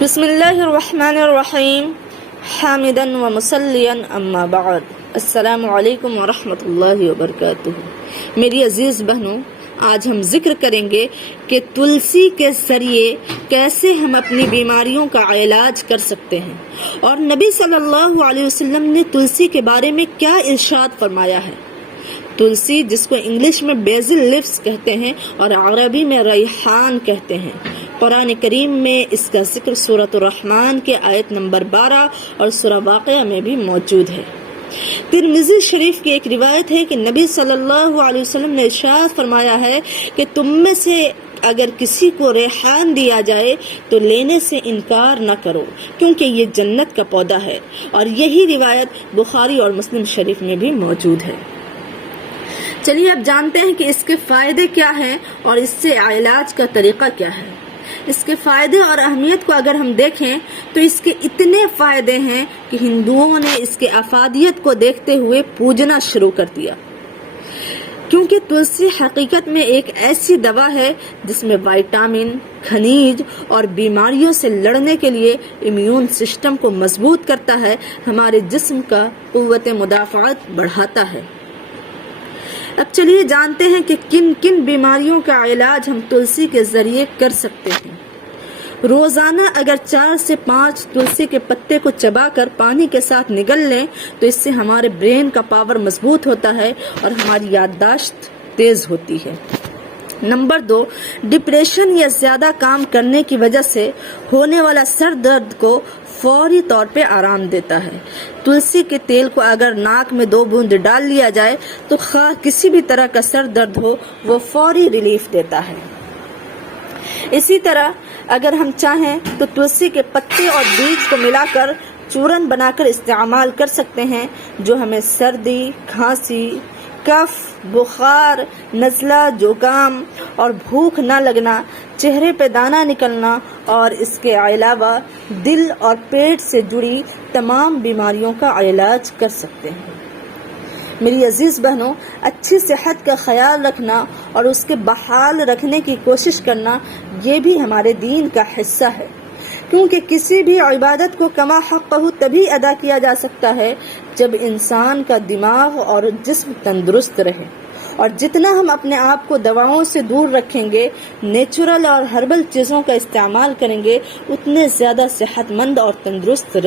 بسم اللہ الرحمن الرحیم حامدا و مسلیا اما بعد السلام علیکم ورحمۃ اللہ وبرکاتہ۔ میری عزیز بہنوں، آج ہم ذکر کریں گے کہ تلسی کے ذریعے کیسے ہم اپنی بیماریوں کا علاج کر سکتے ہیں، اور نبی صلی اللہ علیہ وسلم نے تلسی کے بارے میں کیا ارشاد فرمایا ہے۔ تلسی، جس کو انگلش میں بیزل لیوز کہتے ہیں اور عربی میں ریحان کہتے ہیں، قرآن کریم میں اس کا ذکر سورۃ الرحمن کے آیت نمبر 12 اور سورہ واقعہ میں بھی موجود ہے۔ ترمذی شریف کی ایک روایت ہے کہ نبی صلی اللہ علیہ وسلم نے ارشاد فرمایا ہے کہ تم میں سے اگر کسی کو ریحان دیا جائے تو لینے سے انکار نہ کرو، کیونکہ یہ جنت کا پودا ہے، اور یہی روایت بخاری اور مسلم شریف میں بھی موجود ہے۔ چلیے اب جانتے ہیں کہ اس کے فائدے کیا ہیں اور اس سے علاج کا طریقہ کیا ہے۔ اس کے فائدے اور اہمیت کو اگر ہم دیکھیں تو اس کے اتنے فائدے ہیں کہ ہندوؤں نے اس کے افادیت کو دیکھتے ہوئے پوجنا شروع کر دیا، کیونکہ تلسی حقیقت میں ایک ایسی دوا ہے جس میں وائٹامن، کھنیج اور بیماریوں سے لڑنے کے لیے امیون سسٹم کو مضبوط کرتا ہے، ہمارے جسم کا قوت مدافعت بڑھاتا ہے۔ اب چلیے جانتے ہیں کہ کن کن بیماریوں کا علاج ہم تلسی کے ذریعے کر سکتے ہیں۔ روزانہ اگر 4 سے 5 تلسی کے پتے کو چبا کر پانی کے ساتھ نگل لیں تو اس سے ہمارے برین کا پاور مضبوط ہوتا ہے اور ہماری یادداشت تیز ہوتی ہے۔ نمبر 2، ڈپریشن یا زیادہ کام کرنے کی وجہ سے ہونے والا سر درد کو فوری طور پہ آرام دیتا ہے۔ تلسی کے تیل کو اگر ناک میں 2 بوند ڈال لیا جائے تو خواہ کسی بھی طرح کا سر درد ہو، وہ فوری ریلیف دیتا ہے۔ اسی طرح اگر ہم چاہیں تو تلسی کے پتے اور بیج کو ملا کر چورن بنا کر استعمال کر سکتے ہیں، جو ہمیں سردی، کھانسی، کف، بخار، نزلہ، زکام اور بھوک نہ لگنا، چہرے پہ دانہ نکلنا اور اس کے علاوہ دل اور پیٹ سے جڑی تمام بیماریوں کا علاج کر سکتے ہیں۔ میری عزیز بہنوں، اچھی صحت کا خیال رکھنا اور اس کے بحال رکھنے کی کوشش کرنا، یہ بھی ہمارے دین کا حصہ ہے، کیونکہ کسی بھی عبادت کو کما حقہ تبھی ادا کیا جا سکتا ہے جب انسان کا دماغ اور جسم تندرست رہے، اور جتنا ہم اپنے آپ کو دواؤں سے دور رکھیں گے، نیچرل اور ہربل چیزوں کا استعمال کریں گے، اتنے زیادہ صحت مند اور تندرست رہیں